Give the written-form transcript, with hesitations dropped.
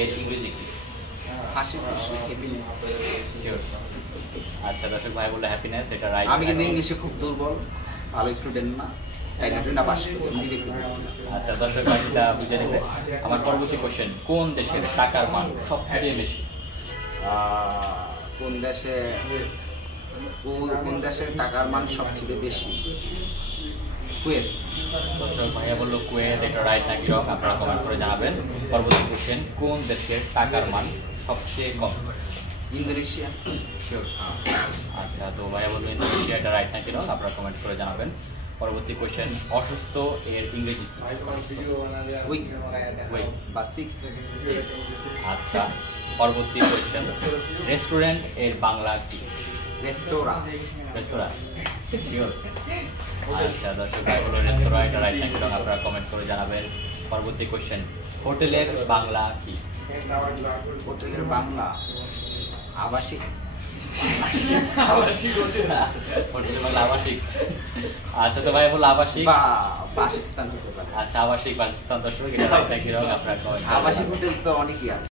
এর ইংরেজি কি? হাসি খুশি হ্যাপিনেস। শিওর? আচ্ছা, দর্শক ভাই বললো হ্যাপিনেস, এটা রাইট। আমি কিন্তু ইংলিশে খুব দুর্বল, ভালো স্টুডেন্ট না, তাই না পাস করি। আচ্ছা, দর্শক ভাই এটা বুঝে নেবে। আমার পরবর্তী কোশ্চেন, কোন দেশের টাকার মান সবচেয়ে বেশি? কোন দেশে কোন দেশের টাকার মান সবচেয়ে বেশি? কুয়েত। দর্শক ভাইয়া বললো কুয়েত, এটা রাইট নাকি রং আপনারা কমেন্ট করে জানাবেন। পরবর্তী কোশ্চেন, কোন দেশের টাকার মান সবচেয়ে কম? ইন্দোনেশিয়া। শিওর? আচ্ছা, তো ভাইয়া বললো ইন্দোনেশিয়া, এটা রাইট নাকি রং আপনারা কমেন্ট করে জানাবেন। পরবর্তী কোশ্চেন, অসুস্থ এর ইংরেজি কি? Weak Weak। বা সিক। আচ্ছা, পরবর্তী কোশ্চেন, রেস্টুরেন্ট এর বাংলা কি? রেস্তোরাঁ। রেস্তোরাঁ? শিওর? আচ্ছা, দর্শক ভাই বললো রেস্তোরাঁ, এটা রাইট নাকি রং আপনারা কমেন্ট করে জানাবেন। পরবর্তী কোশ্চেন, হোটেলের বাংলা কি? হোটেলের বাংলা আবাসিক। হোটেলের বাংলা আবাসিক। আচ্ছা, তো ভাই বললো আবাসিক বা বাসস্থান হতে পারে। আচ্ছা, আবাসিক বাসস্থান। দর্শক এটা রাইট নাকি রং আপনারা কমেন্ট আবাসিক হোটেল তো অনেকই আছে।